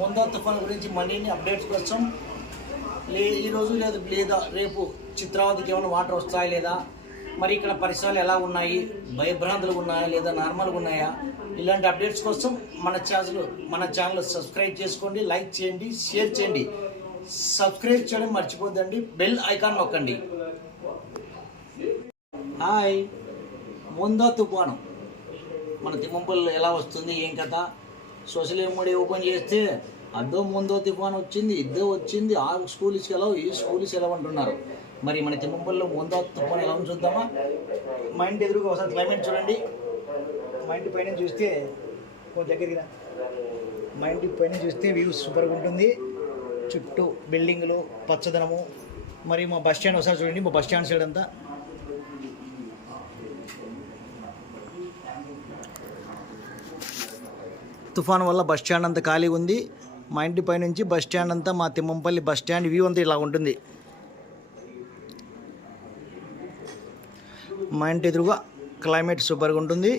ముందా తుఫాన్ గురించి మరిన్ని అప్డేట్స్ కోసం ఈరోజు లేదా రేపు చిత్రావతికి ఏమైనా వాటర్ వస్తాయా లేదా, మరి ఇక్కడ పరిసరాలు ఎలా ఉన్నాయి, భయభ్రాంతులు ఉన్నాయా లేదా నార్మల్గా ఉన్నాయా, ఇలాంటి అప్డేట్స్ కోసం మన ఛానల్ సబ్స్క్రైబ్ చేసుకోండి, లైక్ చేయండి, షేర్ చేయండి. సబ్స్క్రైబ్ చేయడం మర్చిపోద్దండి, బెల్ ఐకాన్ నొక్కండి. హాయ్, ముందా తుఫాను మన తిమ్మంపల్లిలో ఎలా వస్తుంది, ఏం కథ? సోషల్ మీడియా ఓపెన్ చేస్తే అద్దో ముందో తుఫాను వచ్చింది, ఇద్దో వచ్చింది, ఆ స్కూల్ సెలవు, ఈ స్కూల్ సెలవు అంటున్నారు. మరి మన తిమ్మంపల్లిలో ముందా తుఫాను ఎలా చూద్దామా? మా ఇంటి ఎదురుగా ఒకసారి క్లైమేట్ చూడండి. మా ఇంటి పైన చూస్తే దగ్గరికి రా. మా ఇంటి పైన చూస్తే వ్యూ సూపర్గా ఉంటుంది. చుట్టూ బిల్డింగులు, పచ్చదనము. మరి మా బస్ స్టాండ్ ఒకసారి చూడండి. మా బస్ స్టాండ్ సైడ్ అంతా తుఫాను వల్ల బస్ స్టాండ్ అంతా ఖాళీ ఉంది. మా ఇంటి పై నుంచి బస్ స్టాండ్ అంతా, మా తిమ్మంపల్లి బస్ స్టాండ్ వ్యూ అంతా ఇలా ఉంటుంది. మా ఇంటి ఎదురుగా క్లైమేట్ సూపర్గా ఉంటుంది.